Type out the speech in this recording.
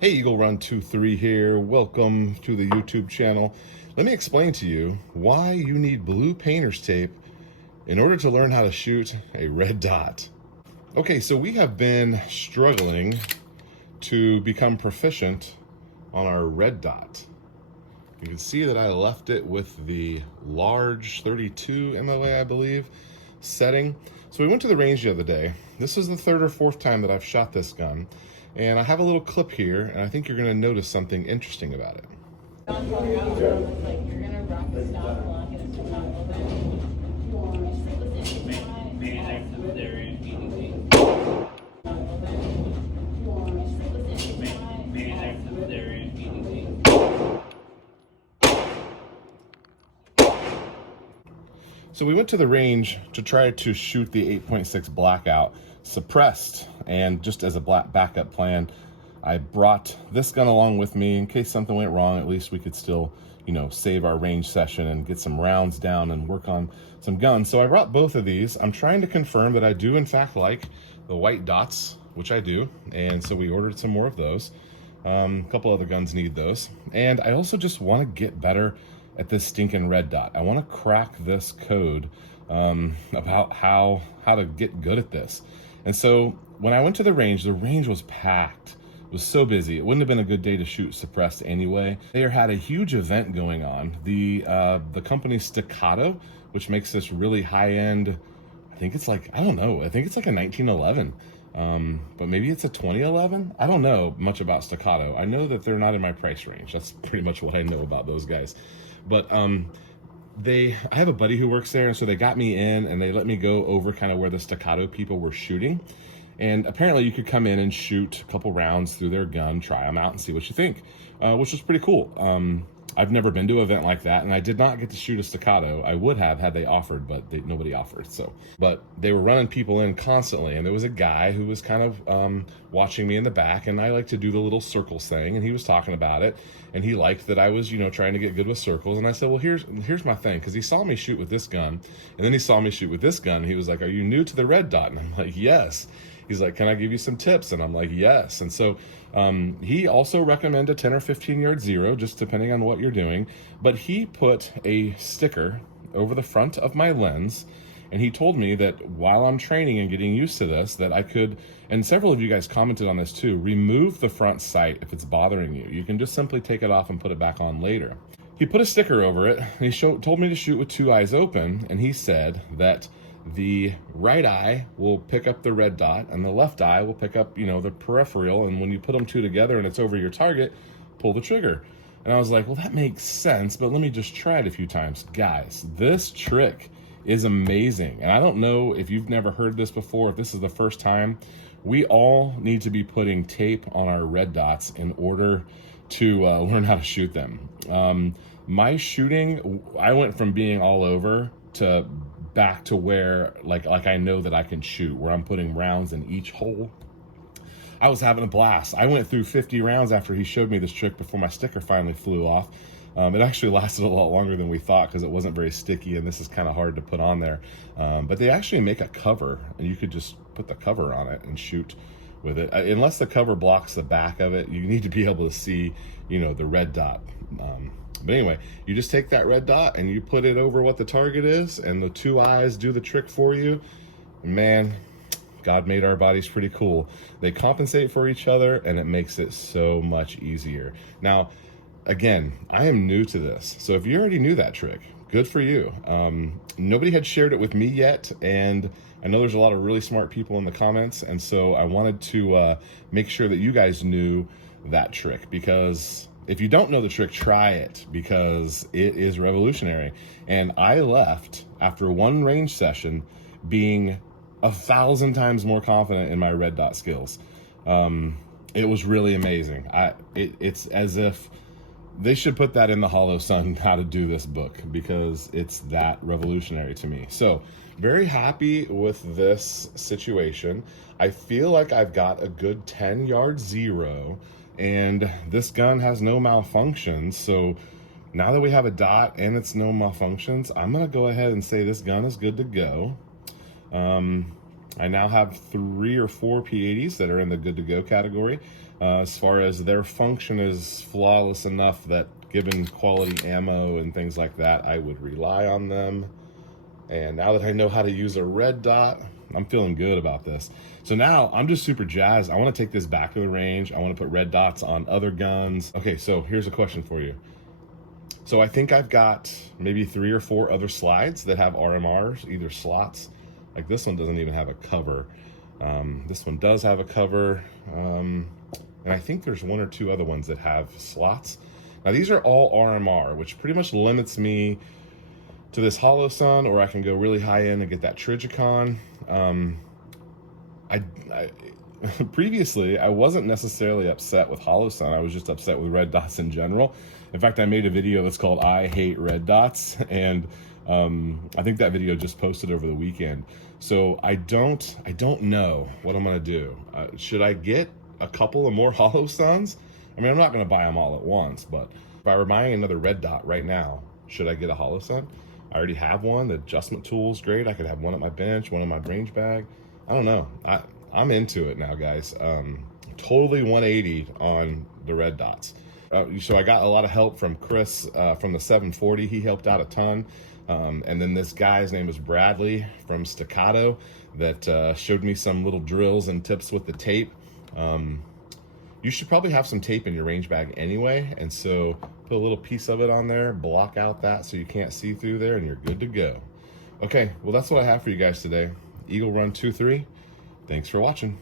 Hey, Eagle Run 23 here. Welcome to the YouTube channel. Let me explain to you why you need blue painter's tape in order to learn how to shoot a red dot. Okay, so we have been struggling to become proficient on our red dot. You can see that I left it with the large 32 MOA, I believe, setting. So we went to the range the other day. This is the third or fourth time that I've shot this gun. And I have a little clip here, and I think you're going to notice something interesting about it. So we went to the range to try to shoot the 8.6 blackout suppressed, and just as a backup plan, I brought this gun along with me in case something went wrong. At least we could still, save our range session and get some rounds down and work on some guns. So I brought both of these. I'm trying to confirm that I do in fact like the white dots, which I do, and so we ordered some more of those. A couple other guns need those, and I also just want to get better at this stinking red dot. I want to crack this code about how to get good at this. And so when I went to the range was packed. It was so busy. It wouldn't have been a good day to shoot suppressed anyway. They had a huge event going on. The company Staccato, which makes this really high-end, I think it's like, I don't know, I think it's like a 1911. But maybe it's a 2011. I don't know much about Staccato. I know that they're not in my price range. That's pretty much what I know about those guys. But I have a buddy who works there, and so they got me in and they let me go over kind of where the Staccato people were shooting. And apparently you could come in and shoot a couple rounds through their gun, try them out and see what you think, which was pretty cool. I've never been to an event like that, and I did not get to shoot a Staccato. I would have had they offered, but nobody offered. But they were running people in constantly, and there was a guy who was kind of watching me in the back, and I like to do the little circles thing, and he was talking about it, and he liked that I was, trying to get good with circles. And I said, well, here's my thing, because he saw me shoot with this gun, and then he saw me shoot with this gun, and he was like, are you new to the red dot? And I'm like, yes. He's like, can I give you some tips? And I'm like, yes. And so he also recommended a 10 or 15 yard zero, just depending on what you're doing. But he put a sticker over the front of my lens, and he told me that while I'm training and getting used to this, that I could, and several of you guys commented on this too, remove the front sight if it's bothering you. You can just simply take it off and put it back on later. He put a sticker over it, and he told me to shoot with two eyes open, and he said that the right eye will pick up the red dot and the left eye will pick up, the peripheral. And when you put them two together and it's over your target, pull the trigger. And I was like, well, that makes sense, but let me just try it a few times. Guys, this trick is amazing. And I don't know if you've never heard this before, if this is the first time. We all need to be putting tape on our red dots in order to learn how to shoot them. My shooting, I went from being all over to back to where like I know that I can shoot, where I'm putting rounds in each hole. I was having a blast. I went through 50 rounds after he showed me this trick before my sticker finally flew off. It actually lasted a lot longer than we thought because it wasn't very sticky, and this is kind of hard to put on there. But they actually make a cover, and you could just put the cover on it and shoot with it. Unless the cover blocks the back of it, you need to be able to see, the red dot. But anyway, you just take that red dot and you put it over what the target is, and the two eyes do the trick for you. Man, God made our bodies pretty cool. They compensate for each other, and it makes it so much easier. Now, again, I am new to this, so if you already knew that trick, good for you. Nobody had shared it with me yet, and I know there's a lot of really smart people in the comments, and so I wanted to make sure that you guys knew that trick, because if you don't know the trick, try it, because it is revolutionary. And I left after one range session being 1,000 times more confident in my red dot skills. It was really amazing. It's as if they should put that in the Hollow Sun, how to do this book, because it's that revolutionary to me. So very happy with this situation. I feel like I've got a good 10 yard zero, and this gun has no malfunctions. So now that we have a dot and it's no malfunctions, I'm gonna go ahead and say this gun is good to go. I now have 3 or 4 P80s that are in the good to go category. as far as their function is flawless enough that given quality ammo and things like that, I would rely on them. And now that I know how to use a red dot, I'm feeling good about this. So now I'm just super jazzed. I want to take this back to the range. I want to put red dots on other guns. Okay, so here's a question for you. So I think I've got maybe 3 or 4 other slides that have RMRs, either slots. Like this one doesn't even have a cover. This one does have a cover. And I think there's 1 or 2 other ones that have slots. Now these are all RMR, which pretty much limits me to this Hollow Sun, or I can go really high end and get that Trigicon. Previously, I wasn't necessarily upset with Hollow Sun. I was just upset with red dots in general. In fact, I made a video that's called I Hate Red Dots, and I think that video just posted over the weekend. So I don't know what I'm gonna do. Should I get a couple of more Hollow Suns? I mean, I'm not gonna buy them all at once, but if I were buying another red dot right now, should I get a Hollow Sun? I already have one. The adjustment tool's great. I could have one at my bench, one in my range bag. I don't know. I'm into it now, guys. Totally 180 on the red dots. So I got a lot of help from Chris from the 740. He helped out a ton. And then this guy, his name is Bradley from Staccato, that showed me some little drills and tips with the tape. You should probably have some tape in your range bag anyway, and so put a little piece of it on there, block out that so you can't see through there, and you're good to go. Okay, well that's what I have for you guys today. Eagle Run 2-3. Thanks for watching.